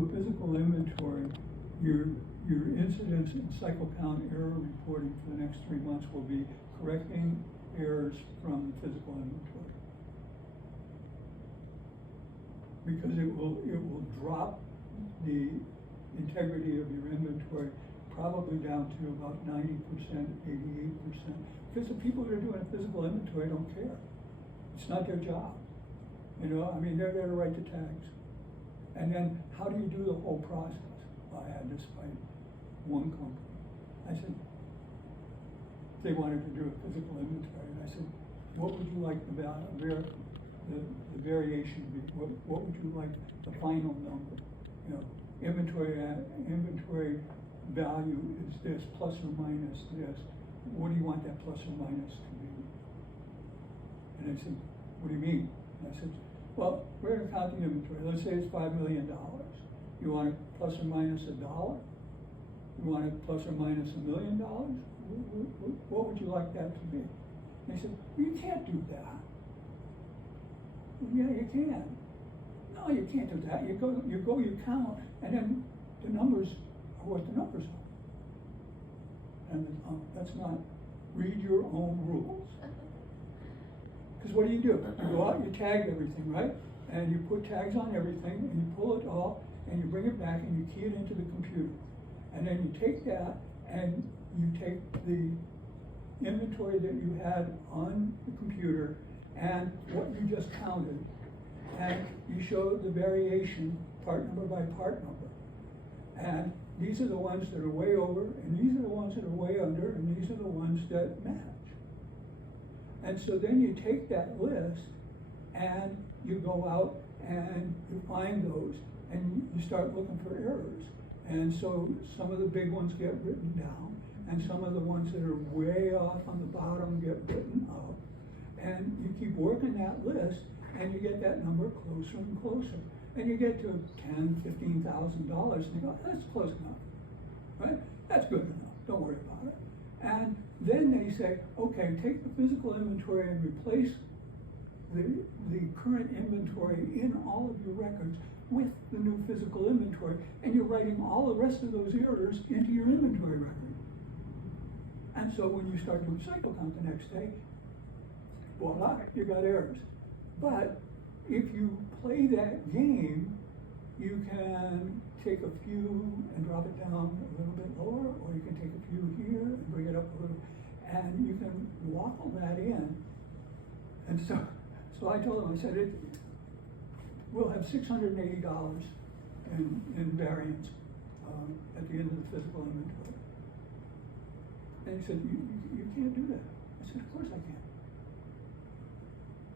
do a physical inventory, your incidence and cycle count error reporting for the next 3 months will be correcting errors from the physical inventory. Because it will drop the integrity of your inventory probably down to about 90%, 88%. Because the people that are doing a physical inventory don't care. It's not their job. You know, I mean, they're there to write the tags. And then how do you do the whole process? Well, I had this fight one company. I said, they wanted to do a physical inventory. And I said, what would you like the variation to be? What would you like the final number? You know, inventory value is this, plus or minus this. What do you want that plus or minus to be? And I said, what do you mean? And I said, well, we're going to count the inventory. Let's say it's $5 million. You want it plus or minus $1? You want it plus or minus $1 million? What would you like that to be? And he said, well, you can't do that. Yeah, you can. No, you can't do that. You count, and then the numbers are what the numbers are. And that's not, read your own rules. Because what do? You go out, you tag everything, right? And you put tags on everything, and you pull it all, and you bring it back, and you key it into the computer. And then you take that, and you take the inventory that you had on the computer, and what you just counted, and you show the variation part number by part number. And these are the ones that are way over, and these are the ones that are way under, and these are the ones that match. And so then you take that list, and you go out and you find those, and you start looking for errors. And so some of the big ones get written down, and some of the ones that are way off on the bottom get written up. And you keep working that list, and you get that number closer and closer. And you get to $10,000, $15,000, and you go, that's close enough, right? That's good enough, don't worry about it. And then they say, okay, take the physical inventory and replace the current inventory in all of your records with the new physical inventory, and you're writing all the rest of those errors into your inventory record. And so when you start doing cycle count the next day, voila, you got errors. But if you play that game, you can take a few and drop it down a little bit lower, or you can take a few here and bring it up a little, and you can waffle that in. And so I told him, I said, we'll have $680 in variance at the end of the physical inventory. And he said, you can't do that. I said, of course I can.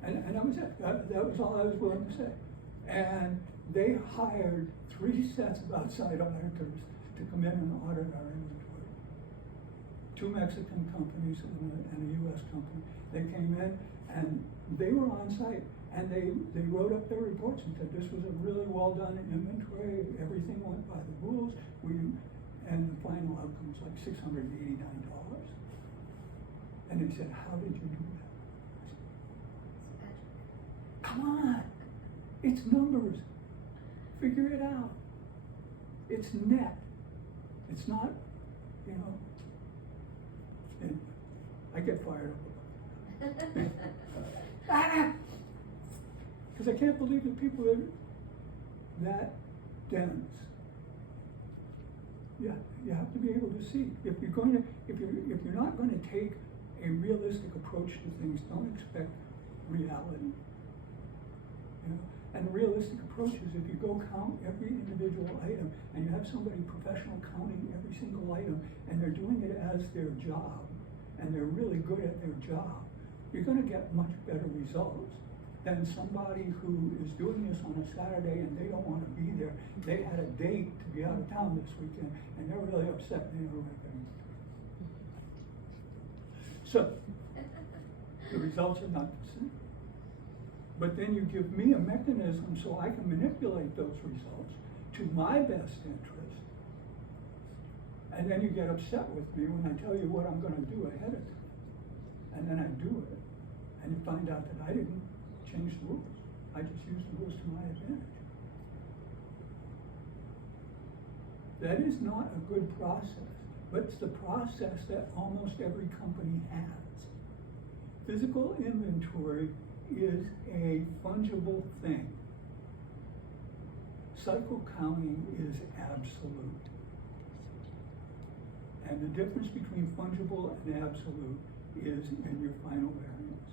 And that was it. That was all I was willing to say. And they hired 3 sets of outside auditors to come in and audit our inventory. 2 Mexican companies and a US company. They came in and they were on site, and they wrote up their reports and said this was a really well done inventory, everything went by the rules, and the final outcome was like $689. And they said, how did you do that? I said, come on, it's numbers, figure it out. It's net, it's not, you know, and I get fired up. Because I can't believe that people are that dense. Yeah, you have to be able to see. If you're not going to take a realistic approach to things, don't expect reality. You know? And a realistic approach is if you go count every individual item, and you have somebody professional counting every single item, and they're doing it as their job, and they're really good at their job, you're going to get much better results than somebody who is doing this on a Saturday and they don't want to be there. They had a date to be out of town this weekend, and they're really upset. They know everything. So, the results are not the same. But then you give me a mechanism so I can manipulate those results to my best interest. And then you get upset with me when I tell you what I'm going to do ahead of time. And then I do it. And you find out that I didn't change the rules. I just used the rules to my advantage. That is not a good process, but it's the process that almost every company has. Physical inventory is a fungible thing. Cycle counting is absolute. And the difference between fungible and absolute is in your final variance.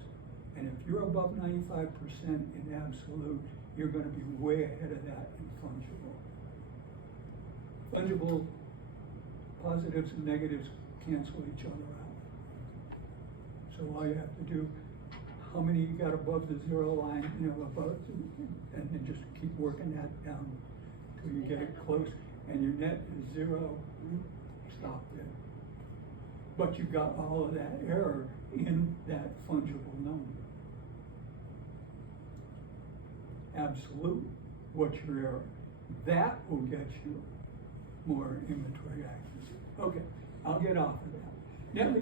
And if you're above 95% in absolute, you're going to be way ahead of that in fungible. Fungible, positives and negatives cancel each other out. So all you have to do, how many you got above the zero line, above, and then just keep working that down till you get it close, and your net is zero, stop there. But you got all of that error in that fungible number. Absolute, what's your error? That will get you more inventory accuracy. Okay, I'll get off of that. Net